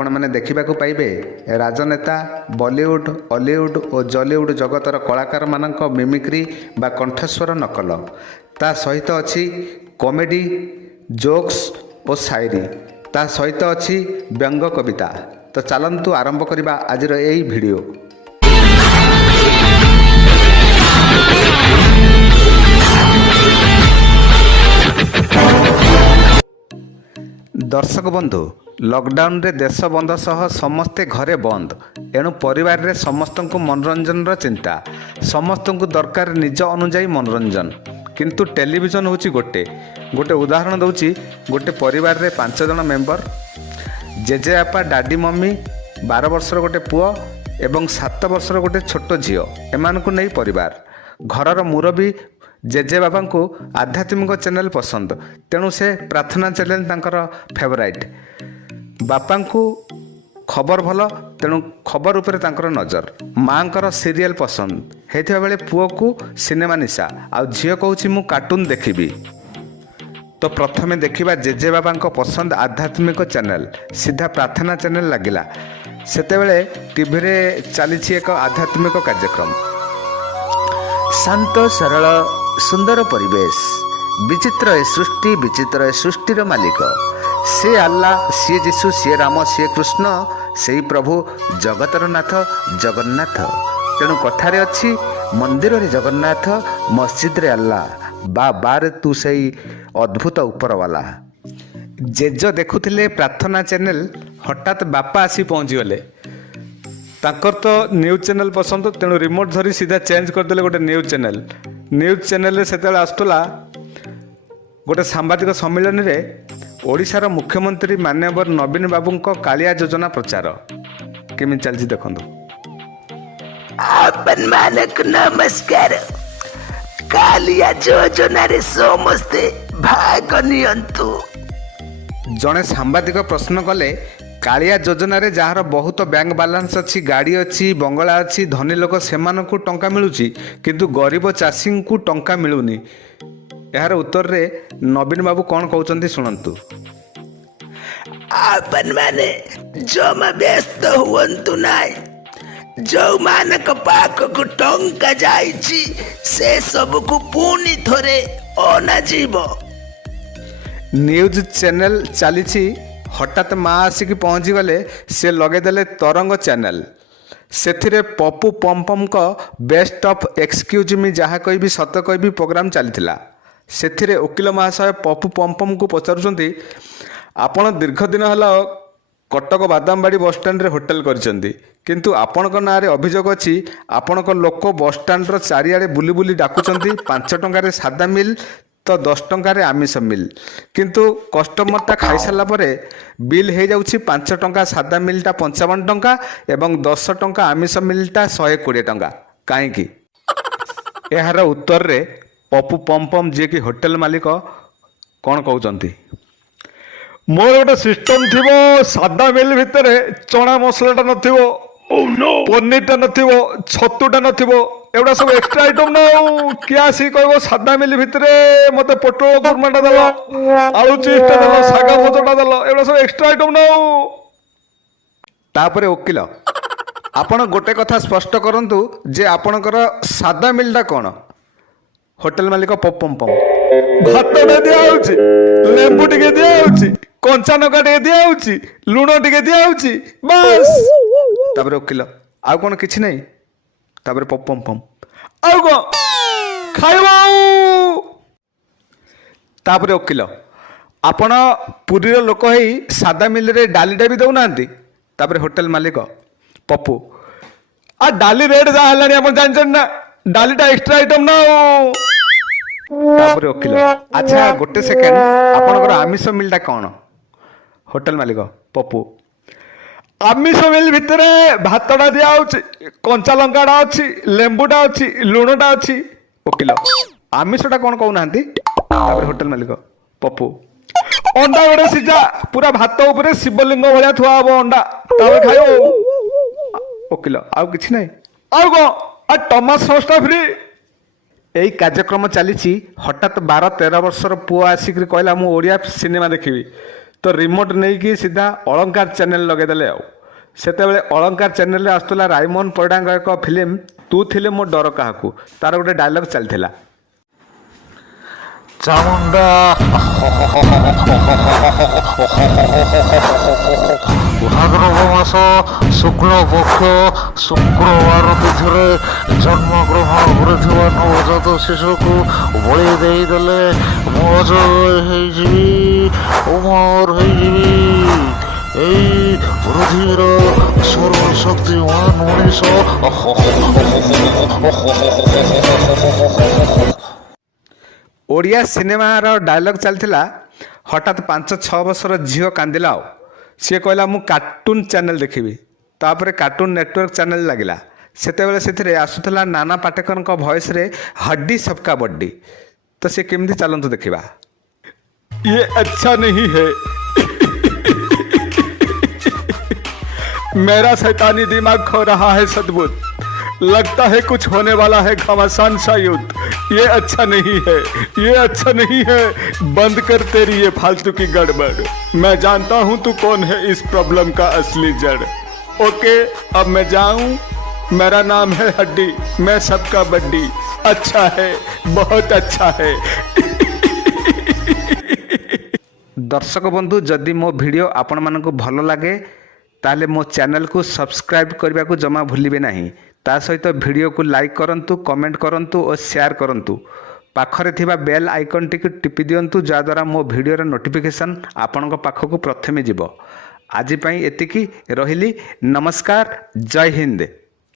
ଆପଣମାନେ ଦେଖିବାକୁ ପାଇବେ ରାଜନେତା ବଲିଉଡ୍ ଅଲିଉଡ୍ ଓ ଜଲିଉଡ୍ ଜଗତର କଳାକାରମାନଙ୍କ ମିମିକ୍ରି ବା କଣ୍ଠସ୍ୱର ନକଲ। ତା ସହିତ ଅଛି କମେଡି, ଜୋକ୍ସ ଓ ସାଏରୀ। ତା ସହିତ ଅଛି ବ୍ୟଙ୍ଗ କବିତା। ତ ଚାଲନ୍ତୁ ଆରମ୍ଭ କରିବା ଆଜିର ଏହି ଭିଡ଼ିଓ। ଦର୍ଶକ ବନ୍ଧୁ, ଲକଡାଉନରେ ଦେଶ ବନ୍ଦ ସହ ସମସ୍ତେ ଘରେ ବନ୍ଦ। ଏଣୁ ପରିବାରରେ ସମସ୍ତଙ୍କୁ ମନୋରଞ୍ଜନର ଚିନ୍ତା। ସମସ୍ତଙ୍କୁ ଦରକାର ନିଜ ଅନୁଯାୟୀ ମନୋରଞ୍ଜନ। କିନ୍ତୁ ଟେଲିଭିଜନ ହେଉଛି ଗୋଟେ ଉଦାହରଣ ଦେଉଛି। ଗୋଟେ ପରିବାରରେ 5 ଜଣ ମେମ୍ବର, ଜେଜେବାପା, ଡାଡି, ମମି, 12 ବର୍ଷର ଗୋଟେ ପୁଅ ଏବଂ 7 ବର୍ଷର ଗୋଟେ ଛୋଟ ଝିଅ, ଏମାନଙ୍କୁ ନେଇ ପରିବାର। ଘରର ମୁରବୀ ଜେଜେବାବାଙ୍କୁ ଆଧ୍ୟାତ୍ମିକ ଚ୍ୟାନେଲ ପସନ୍ଦ, ତେଣୁ ସେ ପ୍ରାର୍ଥନା ଚ୍ୟାନେଲ ତାଙ୍କର ଫେଭରାଇଟ୍। ବାପାଙ୍କୁ ଖବର ଭଲ, ତେଣୁ ଖବର ଉପରେ ତାଙ୍କର ନଜର। ମାଆଙ୍କର ସିରିଏଲ ପସନ୍ଦ ହେଇଥିବା ବେଳେ ପୁଅକୁ ସିନେମା ନିଶା, ଆଉ ଝିଅ କହୁଛି ମୁଁ କାର୍ଟୁନ ଦେଖିବି। ତ ପ୍ରଥମେ ଦେଖିବା ଜେଜେବାବାଙ୍କ ପସନ୍ଦ ଆଧ୍ୟାତ୍ମିକ ଚ୍ୟାନେଲ। ସିଧା ପ୍ରାର୍ଥନା ଚ୍ୟାନେଲ ଲାଗିଲା। ସେତେବେଳେ ଟିଭିରେ ଚାଲିଛି ଏକ ଆଧ୍ୟାତ୍ମିକ କାର୍ଯ୍ୟକ୍ରମ। ଶାନ୍ତ ସରଳ ସୁନ୍ଦର ପରିବେଶ, ବିଚିତ୍ର ଏ ସୃଷ୍ଟି, ବିଚିତ୍ର ଏ ସୃଷ୍ଟିର ମାଲିକ। ସେ ଆଲ୍ଲା, ସିଏ ଯୀଶୁ, ସିଏ ରାମ, ସିଏ କୃଷ୍ଣ, ସେଇ ପ୍ରଭୁ ଜଗତର ନାଥ ଜଗନ୍ନାଥ। ତେଣୁ କଥାରେ ଅଛି, ମନ୍ଦିରରେ ଜଗନ୍ନାଥ, ମସଜିଦରେ ଆଲ୍ଲା, ବାରେ ତୁ ସେଇ ଅଦ୍ଭୁତ ଉପରବାଲା। ଜେଜ ଦେଖୁଥିଲେ ପ୍ରାର୍ଥନା ଚ୍ୟାନେଲ। ହଠାତ୍ ବାପା ଆସି ପହଞ୍ଚିଗଲେ। ତାଙ୍କର ତ ନ୍ୟୁଜ୍ ଚ୍ୟାନେଲ ପସନ୍ଦ, ତେଣୁ ରିମୋଟ୍ ଧରି ସିଧା ଚେଞ୍ଜ କରିଦେଲେ ଗୋଟେ ନ୍ୟୁଜ୍ ଚ୍ୟାନେଲ। ନ୍ୟୁଜ୍ ଚ୍ୟାନେଲରେ ସେତେବେଳେ ଆସୁଥିଲା ଗୋଟେ ସାମ୍ବାଦିକ ସମ୍ମିଳନୀରେ ଓଡ଼ିଶାର ମୁଖ୍ୟମନ୍ତ୍ରୀ ମାନ୍ୟବର ନବୀନ ବାବୁଙ୍କ କାଳିଆ ଯୋଜନା ପ୍ରଚାର। କେମିତି ଚାଲିଛି ଦେଖନ୍ତୁ। ଆପଣମାନଙ୍କୁ ନମସ୍କାର। କାଳିଆ ଯୋଜନାରେ ସମସ୍ତେ ଭାଗ ନିଅନ୍ତୁ। ଜଣେ ସାମ୍ବାଦିକ ପ୍ରଶ୍ନ କଲେ, କାଳିଆ ଯୋଜନାରେ ଯାହାର ବହୁତ ବ୍ୟାଙ୍କ ବାଲାନ୍ସ ଅଛି, ଗାଡ଼ି ଅଛି, ବଙ୍ଗଳା ଅଛି, ଧନୀ ଲୋକ ସେମାନଙ୍କୁ ଟଙ୍କା ମିଳୁଛି, କିନ୍ତୁ ଗରିବ ଚାଷୀଙ୍କୁ ଟଙ୍କା ମିଳୁନି। ଏହାର ଉତ୍ତରରେ ନବୀନ ବାବୁ କ'ଣ କହୁଛନ୍ତି ଶୁଣନ୍ତୁ। ଆପଣମାନେ ଜମା ବ୍ୟସ୍ତ ହୁଅନ୍ତୁ ନାହିଁ। ଯେଉଁମାନଙ୍କ ପାଖକୁ ଟଙ୍କା ଯାଇଛି ସେ ସବୁକୁ ପୁଣି ଥରେ ଅଣାଯିବ। ନ୍ୟୁଜ୍ ଚ୍ୟାନେଲ ଚାଲିଛି। ହଠାତ୍ ମା ଆସିକି ପହଞ୍ଚିଗଲେ। ସେ ଲଗେଇଦେଲେ ତରଙ୍ଗ ଚ୍ୟାନେଲ। ସେଥିରେ ପପୁ ପମ୍ପମ୍ଙ୍କ ବେଷ୍ଟ ଅଫ୍ ଏକ୍ସକ୍ୟୁଜ୍ ମି, ଯାହା କହିବି ସତ କହିବି ପ୍ରୋଗ୍ରାମ ଚାଲିଥିଲା। ସେଥିରେ ଓକିଲ ମହାଶୟ ପପୁ ପମ୍ପମ୍ଙ୍କୁ ପଚାରୁଛନ୍ତି, ଆପଣ ଦୀର୍ଘ ଦିନ ହେଲା କଟକ ବାଦାମବାଡ଼ି ବସ୍ଷ୍ଟାଣ୍ଡରେ ହୋଟେଲ କରିଛନ୍ତି, କିନ୍ତୁ ଆପଣଙ୍କ ନାଁରେ ଅଭିଯୋଗ ଅଛି ଆପଣଙ୍କ ଲୋକ ବସ୍ଷ୍ଟାଣ୍ଡର ଚାରିଆଡ଼େ ବୁଲି ବୁଲି ଡାକୁଛନ୍ତି 5 ଟଙ୍କାରେ ସାଧା ମିଲ୍ ତ 10 ଟଙ୍କାରେ ଆମିଷ ମିଲ୍, କିନ୍ତୁ କଷ୍ଟମରଟା ଖାଇସାରିଲା ପରେ ବିଲ୍ ହେଇଯାଉଛି 5 ଟଙ୍କା ସାଧା ମିଲ୍ଟା 55 ଟଙ୍କା ଏବଂ 10 ଟଙ୍କା ଆମିଷ ମିଲ୍ଟା 120 ଟଙ୍କା। କାହିଁକି? ଏହାର ଉତ୍ତରରେ ପପୁ ପମ୍ପମ୍, ଯିଏକି ହୋଟେଲ ମାଲିକ, କ'ଣ କହୁଛନ୍ତି। ମୋର ଗୋଟେ ସିଷ୍ଟମ ଥିବ, ସାଧା ମିଲ୍ ଭିତରେ ଚଣା ମସଲାଟା ନଥିବ, ପନିରଟା ନଥିବ, ଛତୁଟା ନଥିବ, ଏଗୁଡ଼ା ସବୁ ଏକ୍ସଟ୍ରା ଆଇଟମ୍ ନା। ଆଉ କିଏ ଆସିକି କହିବ ସାଧା ମିଲ୍ ଭିତରେ ମୋତେ ପୋଟଳ କୁର୍ମାଟା ଦେଲ, ଆଳୁ ଚିପ୍ସଟା ଦେଲ, ଶାଗ ଭଜାଟା ଦେଲ, ଏଗୁଡ଼ା ସବୁ ଏକ୍ସଟ୍ରା ଆଇଟମ୍ ନା। ଆଉ ତାପରେ ଓକିଲ, ଆପଣ ଗୋଟେ କଥା ସ୍ପଷ୍ଟ କରନ୍ତୁ ଯେ ଆପଣଙ୍କର ସାଧା ମିଲ୍ଟା କ'ଣ। ହୋଟେଲ ମାଲିକ ପପମ୍, ଭାତଟା ଦିଆହେଉଛି, ଲେମ୍ବୁ ଟିକେ ଦିଆହେଉଛି, କଞ୍ଚା ଲଙ୍କା ଟିକେ ଦିଆହେଉଛି, ଲୁଣ ଟିକେ ଦିଆହେଉଛି, ବାସ୍। ତାପରେ ଓକିଲ, ଆଉ କ'ଣ କିଛି ନାହିଁ? ତାପରେ ପପମ୍, ଆଉ କ'ଣ ଖାଇବ? ତାପରେ ଓକିଲ, ଆପଣ ପୁରୀର ଲୋକ ହେଇ ସାଧା ମିଲ୍ରେ ଡାଲିଟା ବି ଦେଉନାହାନ୍ତି। ତାପରେ ହୋଟେଲ ମାଲିକ ପପୁ, ଡାଲି ରେଟ୍ ଯାହା ହେଲାଣି ଆପଣ ଜାଣିଛନ୍ତି ନା, ଡାଲିଟା ଏକ୍ସଟ୍ରା ଆଇଟମ୍ ନା। ତାପରେ ଓକିଲ, ଆଚ୍ଛା ଗୋଟେ ସେକେଣ୍ଡ, ଆପଣଙ୍କର ଆମିଷ ମିଲ୍ଟା କ'ଣ? ହୋଟେଲ ମାଲିକ ପପୁ, ଆମିଷ ମିଲ୍ ଭିତରେ ଭାତଟା ଦିଆହେଉଛି, କଞ୍ଚା ଲଙ୍କାଟା ଅଛି, ଲେମ୍ବୁଟା ଅଛି, ଲୁଣଟା ଅଛି। ଓକିଲ, ଆମିଷଟା କ'ଣ କହୁନାହାନ୍ତି? ତାପରେ ହୋଟେଲ ମାଲିକ ପପୁ, ଅଣ୍ଡା ଗୋଟେ ସିଝା, ପୁରା ଭାତ ଉପରେ ଶିବଲିଙ୍ଗ ଭଳିଆ ଥୁଆ ହବ ଅଣ୍ଡା, ତାପରେ ଖାଇବ। ଓକିଲ, ଆଉ କିଛି ନାହିଁ? ଆଉ କ'ଣ? ଟମାଟୋ ସସ୍ଟା ଫ୍ରି। ଏହି କାର୍ଯ୍ୟକ୍ରମ ଚାଲିଛି। ହଠାତ୍ 12-13 ବର୍ଷର ପୁଅ ଆସିକି କହିଲା, ମୁଁ ଓଡ଼ିଆ ସିନେମା ଦେଖିବି। तो रिमोट नहीं कि सीधा अलंकार चैनल लगेदेले आउ सेतेबेले अलंकार चैनल रे आस्तला रायमोहन परिडाଙ୍କ एक फिल्म तू थिले मो डर काहाकू तार गोटे डायलॉग चलथिला चामुंडा भाद्रव मास शुक्ल पक्ष शुक्रवार तिथि जन्मग्रहण करुवा नवजात शिशु को बलि देदेले मज अमर पृथ्वीर सर्वशक्तिमान मनीष ओडिया सिनेमार डायलॉग चलथिला हठात 5-6 वर्षर झील कांदिला सी कहला मु कार्टून चैनल देखी तापर cartoon network channel लगिला सेतेबेले सेथिरे आसुथला Nana Patekar voice रे हड्डी सबका बड्डी तो सी केमती चलतु देखिबा ये अच्छा नहीं है मेरा शैतानी दिमाग खो रहा है सद्बुद्ध लगता है कुछ होने वाला है घमासान सा युद्ध ये अच्छा नहीं है ये अच्छा नहीं है बंद कर तेरी ये फालतू की गड़बड़ मैं जानता हूँ तू कौन है इस प्रॉब्लम का असली जड़ ओके अब मैं जाऊँ मेरा नाम है हड्डी मैं सबका बड्डी अच्छा है बहुत अच्छा है दर्शक बंधु जदि मो वीडियो आपण मानकु भल लगे ताले मो चैनल को सब्सक्राइब करने को जमा भूलिबे नहीं ता सहित वीडियो को लाइक करंतु कमेंट करंतु और शेयर करंतु पाखरे थिबा बेल आइकन टी टिपि दियंतु जद्वारा मो वीडियोर नोटिफिकेशन आपणक पाखक प्रथमे जीव आज पई एतिकी रहिली नमस्कार जय हिंद।